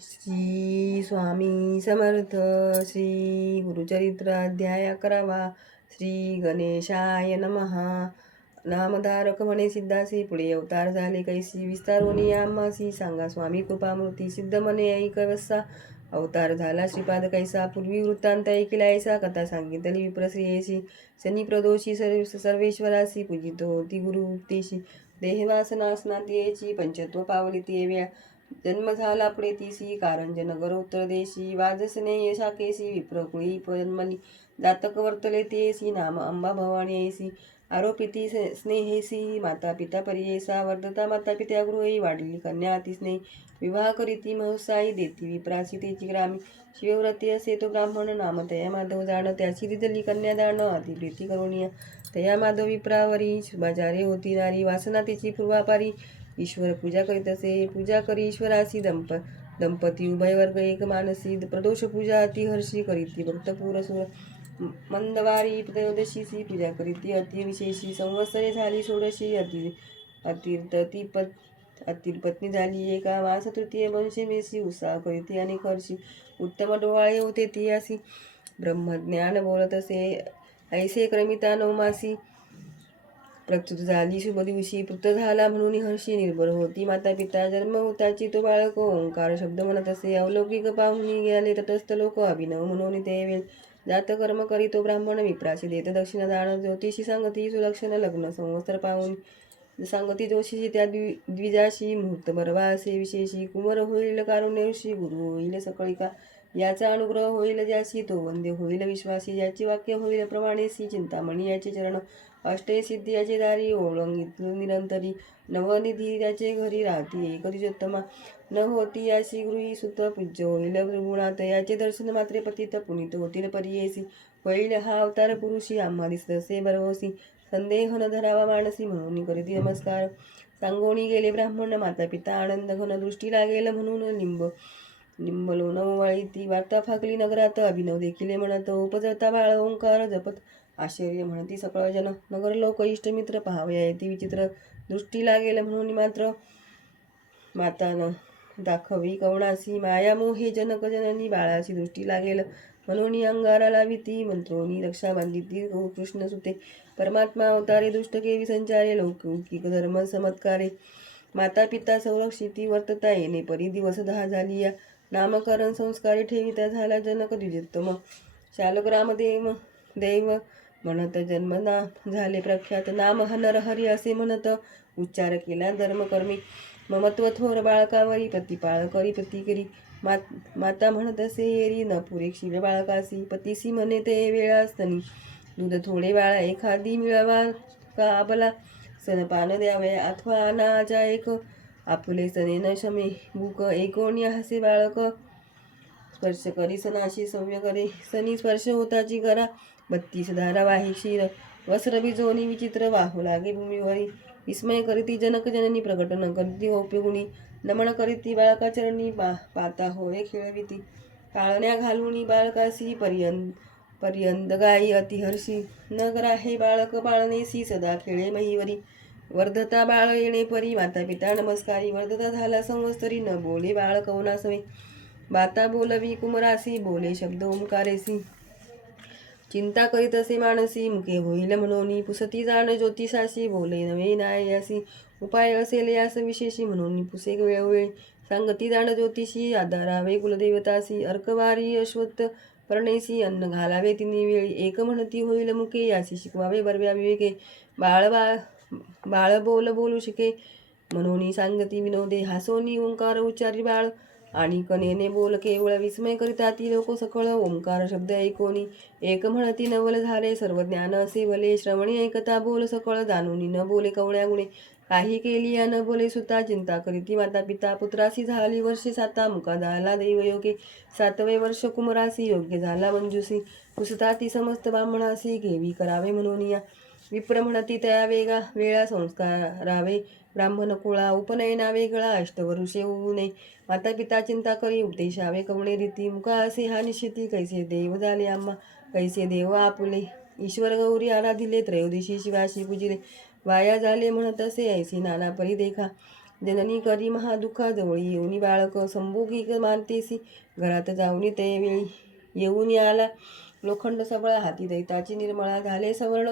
श्री स्वामी समर्थ. श्री गुरुचरित्र अध्याय 11. श्री गणेशाय नमः. नामधारक म्हणे सिद्धासी, पुढे अवतार झाले कैसी, विस्तारोनी आम्हासी सांगा स्वामी कृपामूर्ती. सिद्ध म्हणे ऐकवसा, अवतार झाला श्रीपाद कैसा, पूर्वी वृत्तांत ऐकिला ऐसा, कथा सांगितली विप्रश्रियेशी. शनी प्रदोषी सर्वेश्वरासी, पूजित होती गुरुतेशी. देहवासनासनात यायची, पंचत्व पावली ती वेळा. जन्म झाला पुढे तिसी, कारंज नगर उत्तर देशी. वाजसने शाकेसी, विप्रकुळी जन्मली. जातक वर्तले तेसी, नाम अंबा भवानी ऐसी. आरोपिती स्नेहेसी, माता पिता परियेसा. वर्धता माता पित्या गृही, वाढली कन्या अति स्नेही. विवाह करीती महसाई, देती विप्रासी तेची ग्रामी. शिवव्रती असे तो ब्राह्मण, नाम तया माधव जाण. त्याची दिदली कन्यादान, अति प्रीती करुणिया. तया माधव विप्रावरी, शुभाचारे होती नारी. वासना तिची पूर्वापारी, ईश्वर पूजा करीत असे. पूजा करी ईश्वरासी, दंपती उभय वर्ग एक मानसी. प्रदोष पूजा अति हर्षी, करीती भक्त पुरसुर. मंदवारी त्रयोदशीसी, पूजा करीती अति विशेषी. संवत्सरे झाली षोडशी, अतिर पत्नी झाली एका. मास तृतीय वंशे मेसी, उत्साह करीती अनेक हर्षी. उत्तम डोवाळे होते ती असी, ब्रह्मज्ञान बोलत असे ऐसे क्रमिता नवमासी. प्रस्तुत झाली शुभ दिवशी, पृत झाला म्हणून हर्षी. निर्भर होती माता पिता, जन्म होताची तो बाळक. ओंकार शब्द म्हणत असे अवलौकिक पाहुणी, गेले तटस्थ लोक. अभिनव म्हणून ते वेळ, जात कर्म करी तो ब्राह्मण. विप्राशी देत दक्षिणा दान, ज्योतिषी सांगती सुलक्षण. लग्न संवत्सर पाहून सांगती जोशीशी, त्या द्विजाशी. मुहूर्त बरवा असे विशेषी. कुमार होईल कारुण्यशी, गुरु होईल सकळिका. याचा अनुग्रह होईल ज्याशी, तो वंद्य होईल विश्वासी. याची वाक्य होईल प्रमाणेसी, चिंतामणी याचे चरण. अष्टे सिद्धी याचे दारी, ओळंगित निरंतरी. नवनिधी त्याचे घरी, राहती एक द्विजोत्तमा. न होती याशी गृही सुत, पूज्य होईल त्रिगुणात. याचे दर्शन मात्रे पतित, पुनीत होतील परियेसी. होईल हा अवतार पुरुषी, आम्हा दिसत असे बरवसी. संदेह न धरावा मानसी, म्हणून करीती नमस्कार. सांगोनी गेले ब्राह्मण, माता पिता आनंद घन. दृष्टी लागेल म्हणून निंबलो नववाळी ती. वार्ता फाकली नगरात, अभिनव देखील म्हणत. उपजता बाळ ओंकार जपत, आश्चर्य म्हणती सकळ जन. नगर लोक इष्टमित्र, पहावया येती विचित्र. दृष्टी लागेल म्हणून मात्र, माता न दाखवी कवणासी. माया मोहे जनक जननी, बाळाची दृष्टी लागेल म्हणून अंगारा लाविती. मंत्रोनी रक्षा बांधिती कृष्ण सुते. परमात्मा अवतारे, दुष्ट केवी संचारे. लौकिक धर्म चमत्कारे, माता पिता संरक्षिती. वर्तता येणे परी दिवस 10 झाली या. नामकरण संस्कारी ठेविता झाला जनक द्विजोत्तम. शालक रामदेव देव म्हणत जन्मना झाले प्रख्यात. नाम नरहरी असे म्हणत, उच्चार केला धर्मकर्मी. ममत्व थोर बाळकावरी, प्रतिपाळ करी प्रतिकरी. माता म्हणत असे येरी, न पुरे क्षीर बाळकासी. पतीसी म्हणे ते वेळा असतनी, दूध थोडे बाळा एखादी मिळवा का आबला. स्तनपान द्यावे अथवा अनाजा एक, आपुले सने न शमे भूक. एकोणी हसे बाळक, स्पर्श करी सनाशी सव्य करे. सनी स्पर्श होताची करा, 32 धारा वाही क्षीर. वस्त्र बिजोनी विचित्र, वाहू लागे भूमीवरी. विस्मय करीती जनक जननी, प्रकट न करीती औप्यगुणी. नमन करीती बाळका चरणी, पाता होय खेळविती. पाळण्या घालुनी बाळकासी, पर्यंत गाई अतिहर्षी. न ग्राहे बाळक पाळणेसी, सदा खेळे महीवरी. वर्धता बाळ येणे परी, माता पिता नमस्कारी. वर्धता झाला संवत्सरी, न बोले बाळ कवनासवे. बाता बोलवी कुमरासी, बोले शब्द ओंकारेसी. चिंता करीत असे मानसी, मुके होईल म्हणून पुसती जाण ज्योतिषाशी. बोले नवे नायासी, उपाय असेल यास विशेषी. म्हणून पुसे वेळोवेळी, सांगती जाण ज्योतिषी. आधारावे कुलदेवतासी, अर्कवारी अश्वत्थ पर्णेसी. अन्न घालावे तिन्ही वेळी, एक म्हणती होईल मुके. यासी शिकवावे बरव्या विवेके. बाळ बोलू शिके, म्हणून सांगती विनोदे. हासोनी ओंकार उच्चारी बाळ, आणि कनेने बोल केवळ. विस्मय करिता ती लोक सकळ, ओंकार शब्द ऐकोनी. एक म्हणती नवल झाले, सर्व ज्ञान असे भले. श्रवणी ऐकता बोल सकळ, जाणूनी न बोले कवड्या गुणे. काही केली न बोले सुता, चिंता करीती माता पिता. पुत्रासी झाली वर्षे 7, मुका झाला दैवयोगे. 7वे वर्ष कुमरासी, योग्य झाला मंजुसी. पुसता ती समस्त ब्राह्मणासी, घेवी करावे म्हणून या. विप्र म्हणती तया वेळा, संस्कारावे ब्राह्मण कुळा. उपनयना वेगळा, अष्टवर्षे होऊ नये. माता पिता चिंता करी, उपदेशावे कवणे रीती. मुका असे हा निश्चिती, कैसे देव झाले आम्हा, कैसे देव आपुले. ईश्वर गौरी आराधिले, त्रयोदशी शिवाशी पूजिले. वाया झाले म्हणत असे ऐसे नाना परी देखा. जननी करी महादुःखा जवळी येऊनी बाळक संभोगी मानतेसी घरात जाऊनी ते वेळी येऊन आला लोखंड सबळ हाती दैताची निर्मळा झाले सवर्ण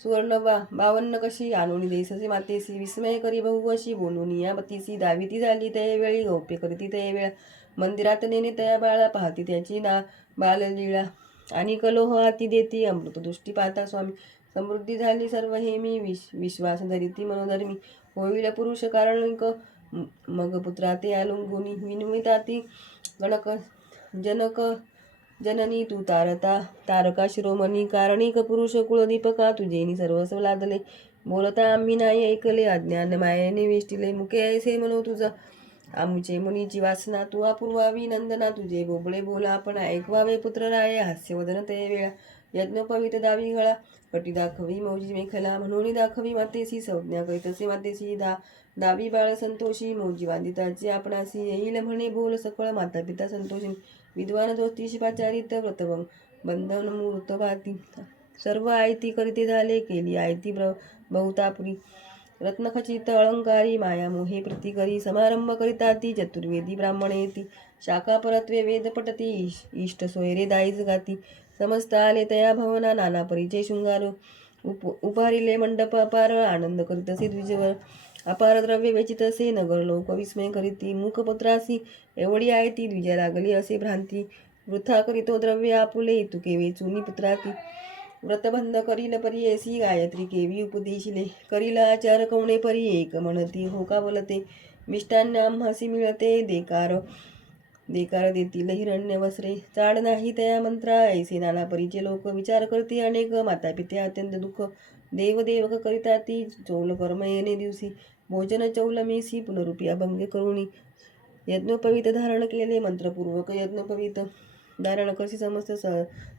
सुवर्ण 52 कशी आणून देससी मातेसी विस्मय करी बहु अशी बोलून या पतीसी दाविती झाली ते वेळी गौप्य करती ते वेळा मंदिरात नेणे तया बाळा पाहती त्याची ना बाललीळा आणि कलोह हाती देती अमृत दृष्टी पाहता स्वामी समृद्धी झाली सर्व हे मी विश्वास धरिती मनोधर्मी होईल पुरुष कारणिक मग पुत्रा ते आलुंगुनी विनविताती गणक जनक जननी तू तारका शिरोमणी कारणिक पुरुष कुळदीपका तुझेनी सर्वस्व लादले बोलता आम्ही नाही ऐकले अज्ञान मायेने वेष्टिले मुके ऐसे म्हणू तुझा आमुचे मुनीची वासना तू अपूर्वावी नंदना तुझे बोबळे बोला आपण ऐकवावे पुत्र राये हास्यवदन ते वेळा यज्ञोपवित दावी गळा कटी दाखवी मौजी मेखला म्हणून दाखवी मातेसी संज्ञा करीतसे मातेसी दावी बाळ संतोषी मौजी वांदिताची आपणासी येईल म्हणे बोल सकळ माता पिता संतोषी विद्वान ज्योतिषी पाचारित व्रतवंग बंधन मूर्त भाती सर्व आयती करीते झाले केली आयती बहुतापुरी रत्नखचित अलंकारी माया मोहे प्रतिकरी समारंभ करिता ती चतुर्वेदी ब्राह्मणेती शाखा परत्वे वेद पटती इष्ट सोयरे दाईज गाती समस्त आले तया भवना नाना परिचय शृंगार उपारिले मंडप अपार आनंद करीतसे द्विजवर अपार द्रव्य वेचितसे नगर लोक विस्मय करीती मुखपुत्रासी एवढी आहे ती द्विजा लागली असे भ्रांती वृथा करीतो द्रव्य आपुले तुके वेचुनी पुत्राती व्रतबंध करील परी ऐसी गायत्री केवी उपदेशिले करील आचार कवणे परी एक म्हणती हो का बोलते मिष्टान्न आम्हासी मिळते देकार देतील हिरण्य वस्त्रे चाड नाही तया मंत्रा ऐसे नाना परीचे लोक विचार करते अनेक माता पिते अत्यंत दुःख देवदेवक करिता ती चौल कर्म येणे दिवसी भोजन चौलमेसी पुनरुपी अभंग करुणी यज्ञोपवीत धारण केले मंत्रपूर्वक यज्ञोपवीत धारण कशी समस्त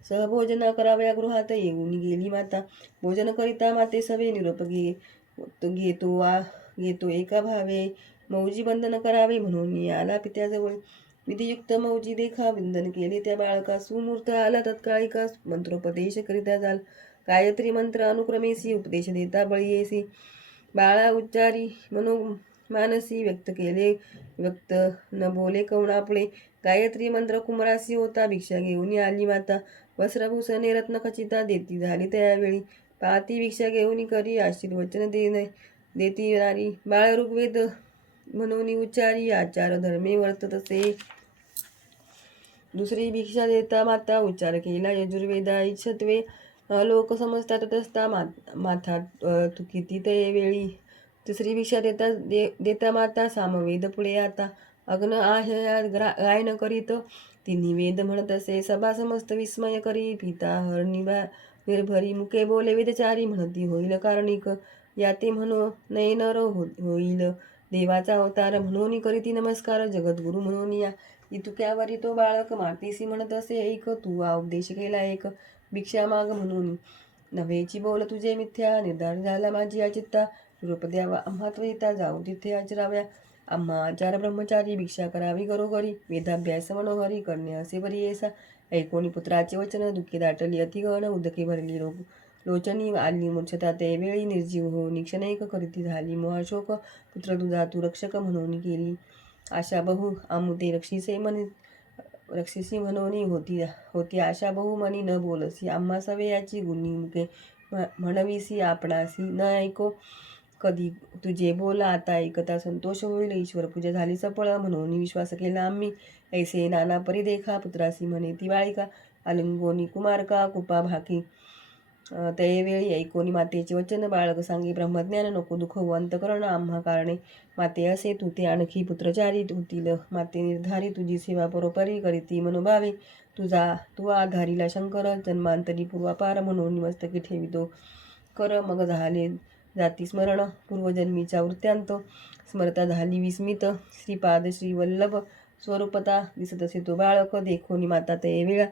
सहभोजना कराव्या गृहात येऊन गेली माता भोजन करिता माते सवे निरोप घेतो एका भावे मौजी बंधन करावे म्हणून आला पित्याजवळ विधियुक्त मौजी देखा विंदन केले त्या बाळका सुमूर्त आला तत्काळिका मंत्रोपदेश करिता झाल गायत्री मंत्र अनुक्रमेसी उपदेश देता बळीयेसी बाळा उच्चारी मानसी व्यक्त केले व्यक्त न बोले कवणापळे गायत्री मंत्र कुमरासी होता भिक्षा घेऊन आली माता वस्त्रभूषणे रत्नखचिता देती झाली त्यावेळी पाहती भिक्षा घेऊन करी आशीर्वचन देती नारी बाळ ऋग्वेद म्हणून उच्चारी आचार धर्मे वर्ततसे दुसरी भिक्षा देता माता उच्चार केला यजुर्वेदा इच्छत्वे लोक समजतात तस्ता माथा तुकिती ते वेळी तिसरी भिक्षा देता माता सामवेद पुढे आता अग्न आहे गायन करीत तिन्ही वेद म्हणत असे सभा समस्त विस्मय करी पिता हरनिभा निर्भरी मुके बोले वेदचारी म्हणती होईल कारणिक याते म्हणो नयनर होईल देवाचा अवतार म्हणून करीती नमस्कार जगद्गुरु म्हणून या इतुक्यावरी तो बाळक मातेसी म्हणत असे ऐक तू हा उपदेश केला एक भिक्षा माग म्हणून नव्हेची बोल तुझे मिथ्या निर्धार झाला माझी चित्ता रूप द्यावा आम्हा त्वरिता जाऊ तिथे आचराव्या आम्हा आचार ब्रह्मचारी भिक्षा करावी घरोघरी वेदाभ्यास मनोहरी करणे असे बरी येसा ऐकोणी पुत्राचे वचन दुःखी दाटली अतिगण उदके भरली लोचनी आली मूर्छता ते वेळी निर्जीव हो निक्षणैक करीती झाली मोहाशोक पुत्र तुझा तू रक्षक म्हणून केली आशा बहु आमुते रक्षिसी म्हणून होती आशा बहु मनी न बोलसी आम्हा सवयाची गुणी मुके म्हणविसी आपणासी न ऐको कधी तुझे बोला आता ऐकता संतोष होईल ईश्वर पूजा झाली सफळ म्हणून विश्वास केला आम्ही ऐसे नाना परिदेखा पुत्रासी म्हणे ती बाळिका आलिंगोनी कुमारका कृपा भाकी त्यावेळी ऐकोनी मातेचे वचन बाळक सांगी ब्रह्मज्ञान नको दुःख अंतकरण आम्हा कारणे माते असे तू ते आणखी पुत्रचारी होतील माते निर्धारी तुझी सेवा परोपरी करीती मनोभावे तू आधारीला शंकर जन्मांतरी पूर्वापार म्हणून मस्तकी ठेवितो कर मग झाले जाती स्मरण पूर्वजन्मीचा वृत्तांत स्मरता झाली विस्मित श्रीपाद श्रीवल्लभ स्वरूपता दिसत असे तो बाळक देखोनी माता ते वेळा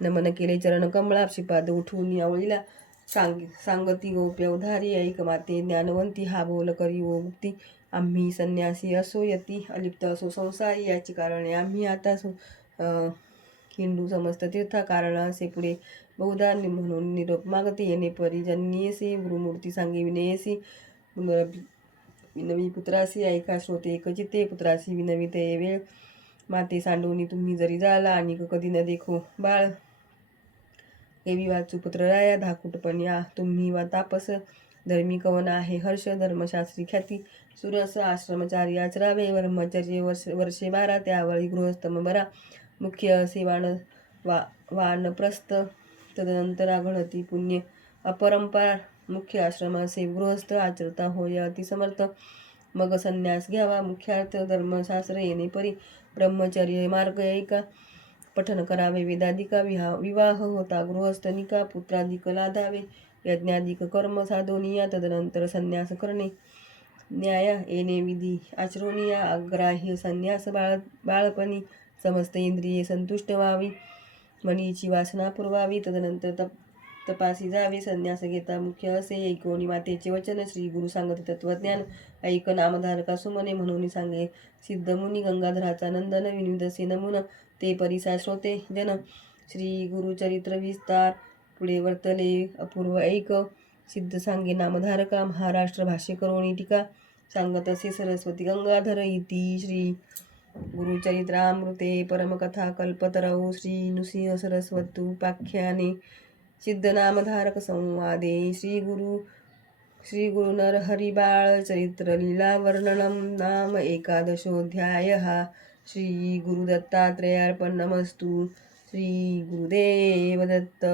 नमन केले चरण कमळा श्रीपाद उठून आवळीला सांगती गोप्य उधारी ऐक माते ज्ञानवंती हा बोल करी ओ मुक्ती आम्ही संन्यासी असो यती अलिप्त असो संसारी याची कारणे आम्ही आता हिंदू समस्त तीर्थ कारण असे पुढे बहुधा म्हणून निरोप मागती येणे परी जन्येसी गुरुमूर्ती सांगे विनयेसी विनवी पुत्रासी ऐका श्रोते एकचिते पुत्रासी विनविते वेळ माते सांडोनी तुम्ही जरी जाला आणि कधी न देखो बाळ देवी वाचू पुत्र राया धाकुटपण या तुम्ही वा तापस धर्मी कवन आहे हर्ष धर्मशास्त्री ख्याती सुरस आश्रमचारी आचरावे ब्रह्मचर्य वर्षे 12 त्यावेळी गृहस्थम बरा मुख्य असे वानप्रस्थ तदनंतर आघळती पुण्य अपरंपार मुख्य आश्रम असे गृहस्थ आचरता होय अतिसमर्थ मग संन्यास घ्यावा मुख्यार्थ धर्मशास्त्र येणे परी ब्रह्मचर्य मार्ग ऐका पठन करावे वेदाधिका विवाह होता गृहस्थनिका पुत्राधिक लादावे यज्ञाधिक कर्म साधोनिया तदनंतर संन्यास करणे न्याय येणे विधी आचरणीया अग्राह्य संन्यास बाळपणी समस्त इंद्रिये संतुष्ट व्हावी मनीची वासना पुरवावी तदनंतर तपासी जावे संन्यास घेता मुख्य असे ऐकोनी मातेचे वचन श्री गुरु सांगत तत्वज्ञान ऐक नामधारका सुमने म्हणून सांगे सिद्ध मुनी गंगाधराचा नंदन विनिदसे नमुन ते परिसा श्रोते जन श्री गुरुचरित्र विस्तार पुढे वर्तले अपूर्व ऐक सिद्ध सांगे नामधारका महाराष्ट्र भाष्य करोणी टीका सांगत असे सरस्वती गंगाधर इति श्री गुरुचरित्रामृते परमकथा कल्पतरौ श्री नृसिंह सरस्वतुपाख्याने सिद्धनामधारक संवादे श्री गुरु नरहरी बाळ चरित्र लीला वर्णनम नाम एकादशोऽध्यायः श्री गुरुदत्तात्रेयार्पणमस्तु श्री गुरुदेव दत्त।